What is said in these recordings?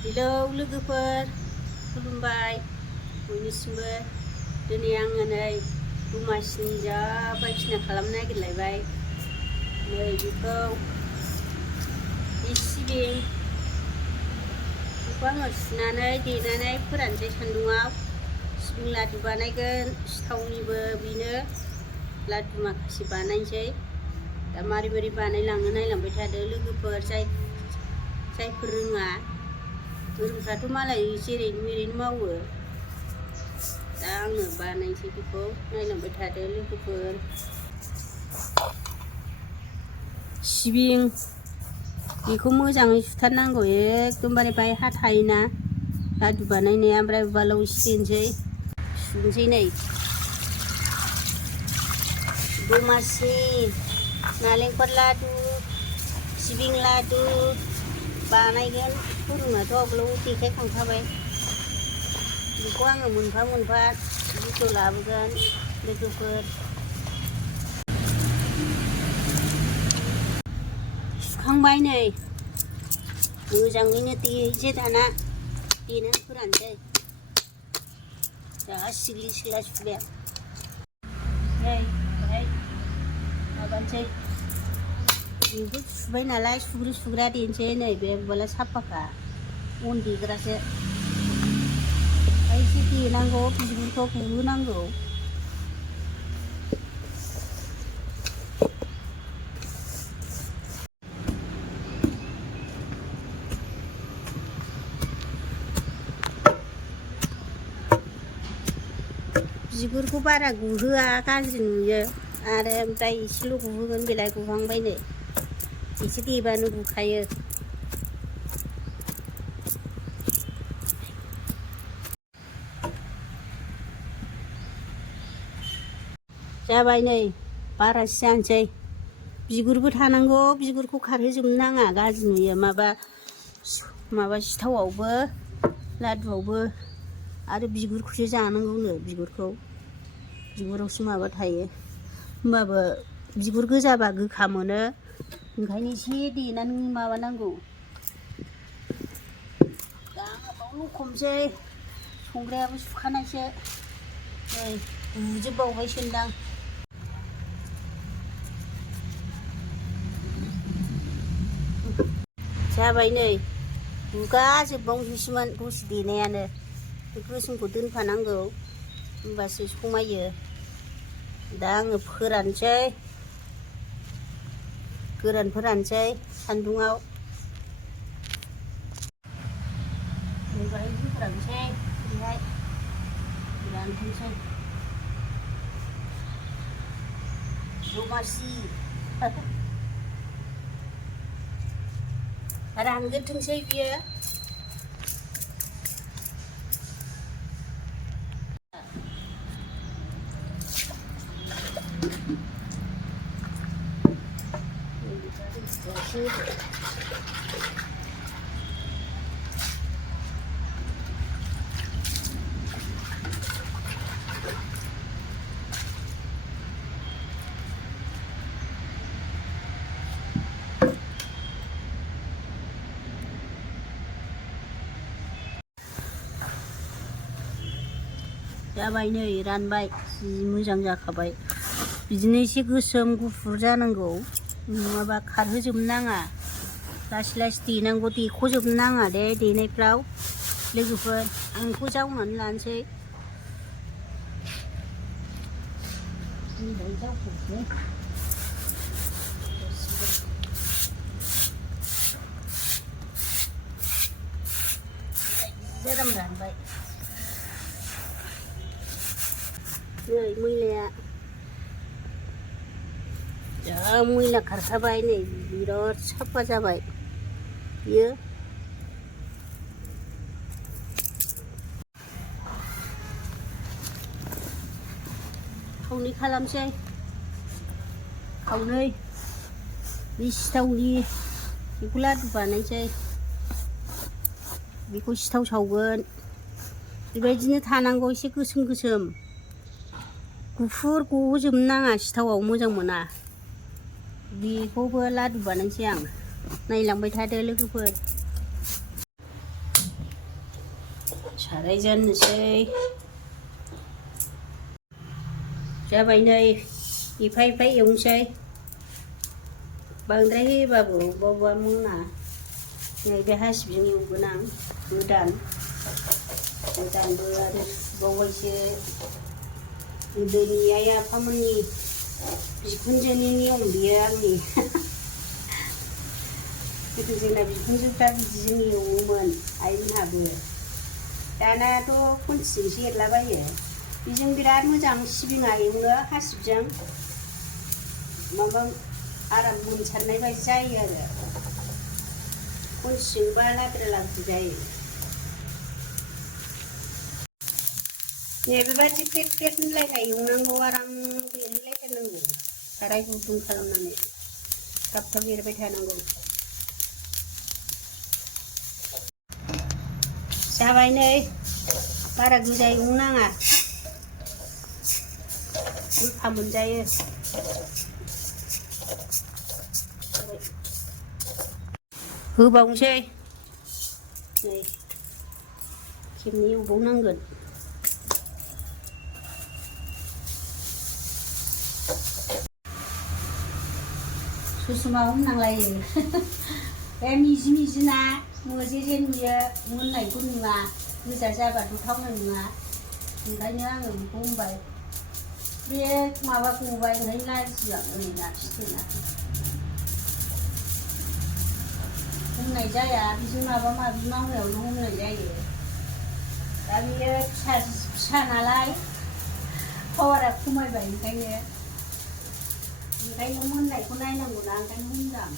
Hello लोगोफोर, खुलुमबाय बयनिसिमबो। दिनै आङो नै दमासिनि जा बायदिसिना खालामनो नागिरलायबाय। नै बेखौ सिबिं बेखौ आङो सुनानै देनानै फोरानसै सान्दुङाव। सिबिं लादु बानायगोन, सिथावनिबो बेनो लादु माखासे बानायनोसै। दा मारै बानायलाङो नायलांबाय थादो लोगोफोर। जायफोर रोङा, गोरोंफ्राथ' मालाय जेरैनो मेरैनो मावो। दा आङो बानायनोसै, बेखौ नायलांबाय थादो लोगोफोर। सिबिं बेखौ मोजाङै सुथारनांगौ, एकदमबारे बाहाय हा थायोना लादु बानायनाया। ओमफ्राय उवालाव एसे देनोसै, सुनोसै। नै दमासिनि नालेंखर लादु, सिबिं लादु बानायगोन। फोरोंनाथ' आवगोलाव देखायखांखाबाय। बेखौ आङो मोनफा मोनफा भिडिअ लाबोगोन लोगोफोर। सुखांबाय, नै मोजाङैनो देनोसै। दाना देनानै फोरानसै। जा सिग्लि सिग्ला सुबाय आं। नै बेहाय माबानोसै, बेखौ सुबाय नालाय सुग्रा देनोसै। नै बे उवाला साफाखा, अन देग्रासो। एसे देनांगौ, बिगुरखौ गुहोनांगौ। बिगुरखौ बारा गुहोआ, गाज्रि नुयो। आरो ओमफ्राय एसेल' गुहोगोन, बेलाय गुहांबाय। नै एसे देबानो गुखायो। जाबाय, नै बारासो जानोसै। बिगुरबो थानांगौ, बिगुरखौ खारहोजोबनो नाङा, गाज्रि नुयो। माबा सिथावावबो लादुआवबो आरो बिगुरखौसो जानांगौनो। बिगुरावसो माबा थायो। होमबाबो बिगुर गोजाबा गोखा मोनो, ओंखायनो एसे देनानै माबानांगौ। दा आङो बाव लखबनोसै। संग्रायाबो सुखानायसो, नै गुजोबबावबायसोन्दां। जाबाय, नै गुगाजोबबावनोसैमोन दसे देनायानो। बे गोसोमखौ दोनफानांगौ, होमबासो समायो। दा आङो फोरानसै, गोरान फोरानसै सान्दुङाव। बेहाय फोरानसै, बेहाय रानथोंसै। दमासि रानग्रोथोंसै बियो। जाबाय, नै रानबाय, जि मोजां जाखाबाय। बिदिनो एसे गोसोम गुफुर जानांगौ, नङाबा खारहोजोबनो नाङा। लासै लासै देनांगौ, देख'जोबनो नाङा दे देनायफ्राव लोगोफोर। आं बेखौ जावनानै लानोसै। जोराम रानबाय। नै मैलाया जा मैला खारखाबाय। नै बिराद साफा जाबाय बियो। खावनै खालामसै, खावनै बे सिथावनि बेखौ लादु बानायसै। बेखौ सिथाव सावगोन। बेबायदिनो थानांगौ, एसे गोसोम गोसोम। गुफुर गहोजोबनो नाङा, सिथावाव मोजां मोना। बेखौबो लादु बानायनोसै आं, नायलांबाय थादो लोगोफोर। साराय जानोसै जाबाय नै एफा एफा एवनोसै बांद्राय होयोबाबो अबेबा मोना नै बे हासिबजों एवगोन आं गोदानबो आरो बावबायसो गोदोनि आइ आफामोननि बिखुनजोनि नियम बियो आंनि गोदो जोंना बिखुनजोफ्रा बिदिजों एवोमोन आइमोनहाबो दानाथ' खन्थिजोंसो एरलाबायो बेजों बिराद मोजां सिबिङा एवनो हासिबजों माबा आराम मोनसारनाय बायदि जायो आरो खन्थिजोंबा लाद्रा लाद्रि जायो बेबायदि पेट पेट होनलायनाय एवनांगौ आराम एरलायथारनांगौ साराय गुदुं खालामनानै थाब थाब एरबाय थानांगौ जाबाय नै बारा गोजा एवनो नाङा गोखा मोनजायो होबावनोसै नै खेबनै एवबावनांगोन सुसुमा हमनांलायो बे मिजि मिजिना मोजेजे नुयो मोननायखौ नुवा गोजा जाबाथ' थावनाय नङा ओंखायनो आङो बेखौ होनबाय बे माबा गबाय ओंखायनो लाजियो आं ओरै नारसिगोना हमनाय जाया बिजों माबा माबि मावनायावनो हमनाय जायो दा बेयो फिसा नालाय पावारा खमायबाय ओंखायनो मोननायखौ नायनांगौ ना ओंखायनो होनदां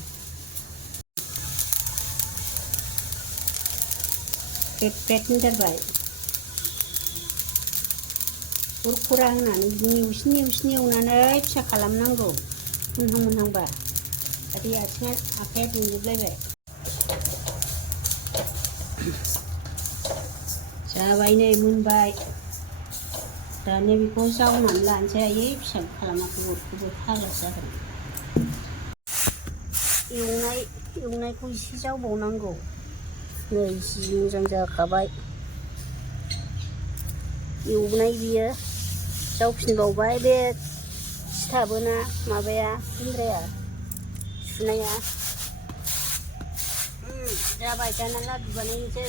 पेट पेट होनथारबाय खरा होनानै बिदिनो एवसिन एवनानै फिसा खालामनांगौ मोनहां मोनहांबा आरो आखाइया दुंजोबलायबाय जाबाय नै मोनबाय दानिया बेखौ जावनानै लानोसै आयै फिसा खालामाखै अरखौबो फाग्लासो जागोन एवनायखौ एसे जावबावनांगौ नै जि मोजां जाखाबाय एवनाय बियो जावफिनबावबाय बे सिथाबोना माबाया गुन्द्राया सुनाया जाबाय दाना लादु बानायनोसै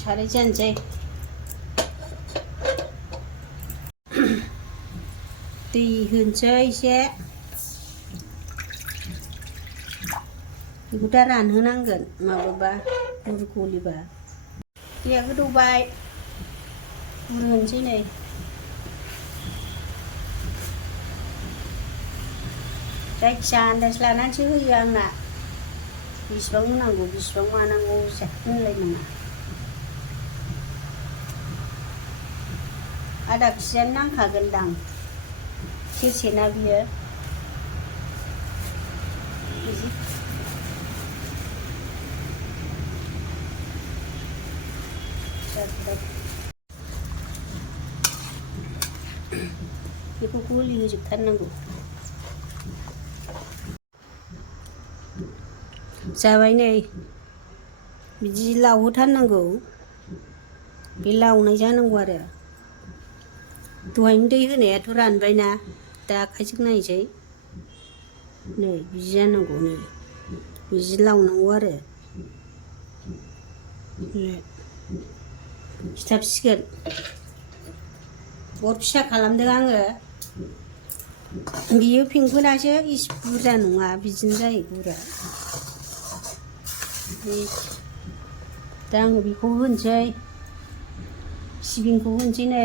साराय जानोसै दै होनोसै एसे बेखौ दा रानहोनांगोन माबाबा गलिबा दैया गोदौबाय होनोसै नै जायखिया आन्दाज लानानैसो होयो आंना बेसेबां होनांगौ बेसेबां मानांगौ होनलायनाङा आधा केजियानो नांखागोनदां सेरसेना बियो बेखौ गलि होजोबथारनांगौ जाबाय नै बिदि लावहोथारनांगौ बे लावनाय जानांगौ आरो दहायनो दै होनायाथ' रानबायना दा आखाइजों नायसै नै बिदि जानांगौ नै बिदि लावनांगौ आरो सिथाबसिगोन अर फिसा खालामदों आङो बियो पेंफोनासो इसे बुरजा नङा बिदिनो जायो गुरा दा आङो बेखौ होनोसै सिबिंखौ होनोसै नै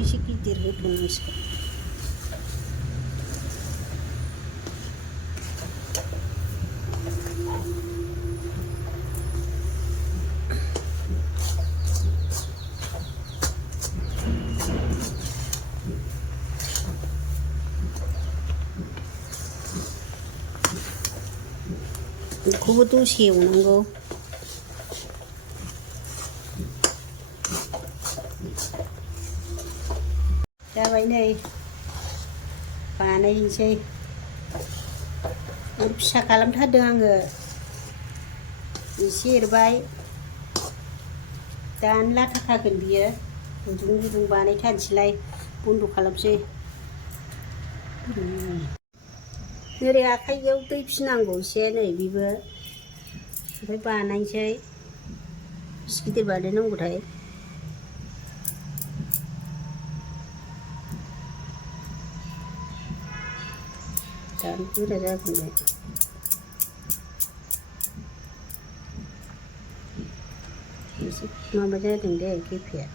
एसे गिदिर होथ'नांसिगोन बेखौबो दसे एवनांगौ। जाबाय नै बानायनोसै। अर फिसा खालामथारदों आङो। एसे एरबाय। दानो लाथा खागोन बियो। गुदुं गुदुं बानायथारनोसैलाय। बन्द' खालामसै। ओरै आखाइयाव दै फिनांगौ एसे नै बेबो। ओमफ्राय बानायनोसै। बेसे गिदिर बानायनांगौथाय। दानो गोरा जागोन। एसे माबा जादों दे गेफेया।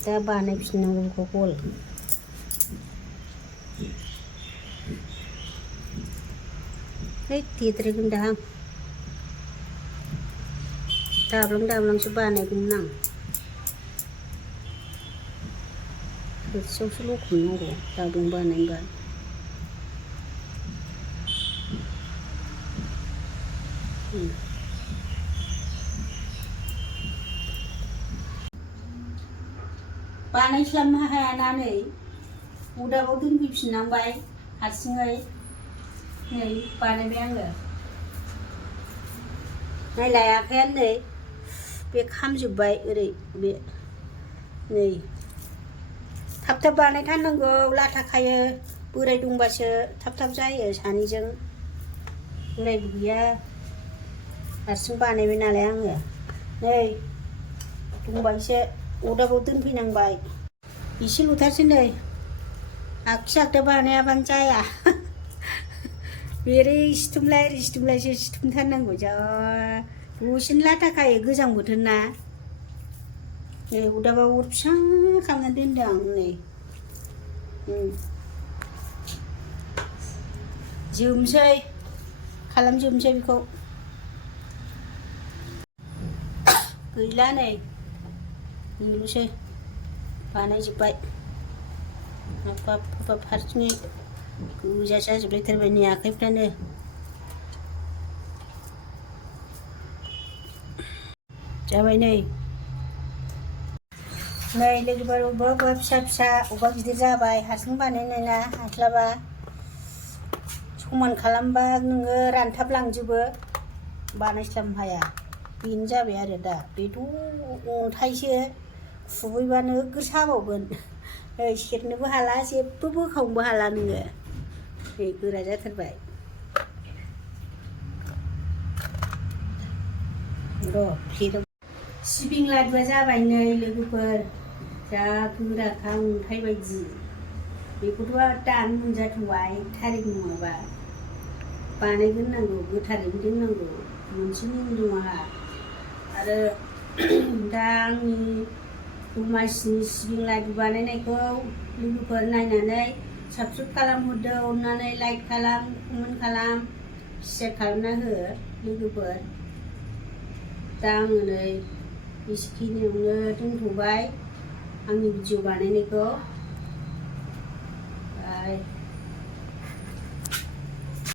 दा बानायफिननांगौ बेखौ गल। है देद्रायगोनदां। दाब्लां दाब्लांसो बानायगौमोन आं। थोरसियावसो लखबनांगौ दाब्लां बानायनोबा। बानायस्लाबनो हायाना नै अदाबाव दोनफैफिननांबाय हारसिङै। नै बानायबाय आङो। नायलाय आखायानो नै बे खामजोब्बाय ओरै बे नै। थाब थाब बानायथारनांगौ लाथा खायो। बोराय दंबासो थाब थाब जायो सानैजों। बोरायबो गैया। हारसिं बानायबाय नालाय आङो। नै दंबायसो अदाबाव दोनफैनांबाय। एसेल'थारसै नै आगखि आगदा बानायाबानो जाया। ओरै सिथुमलायसो सिथुमथारनांगौ जा दसेनो लाथा खायो गोजां बोथोर ना। नै अदाबाव अर फिसा खालामना दोनदों आं नै। जोबनोसै खालामजोबनोसै बेखौ। गैला नै बेल'सै बानायजोब्बाय। हाबाब फारसेथिं गोजा जाजोबलायथारबाय नै आखाइफ्रानो। जाबाय नै लोगोफोर अबेबा अबेबा फिसा फिसा अबेबा गिदिर जाबाय। हारसिं बानायनाय ना हास्लाबा। समान खालामबा नोङो रानथाबलांजोबो बानायस्लाबनो हाया। बेनो जाबाय आरो दा बेथ' अन्थाइसो खुबैबा नोगोर साबावगोन। सेरनोबो हाला जेबो बोखावनोबो हाला नोङो। नै गोरा जाथारबाय। र' सिबिं लादुआ जाबाय नै लोगोफोर। जा गोराखा अन्थाइ बायदि। बेखौथ' दानो मोनजाथ'वा 1 थारिख नङाबा। बानायग्रोनांगौ गोथारैनो दोननांगौ। मोनसे नेम दं आंहा। आरो दा आंनि दमासिनि सिबिं लादु बानायनायखौ लोगोफोर नायनानै साबस्क्राइब खालामहरदो। अननानै लाइक खालाम, कमेन्ट खालाम, शेयार खालामना हो लोगोफोर। दा आङो नै एसेखिनियावनो दोनथ'बाय आंनि भिडिअ बानायनायखौ। बाय।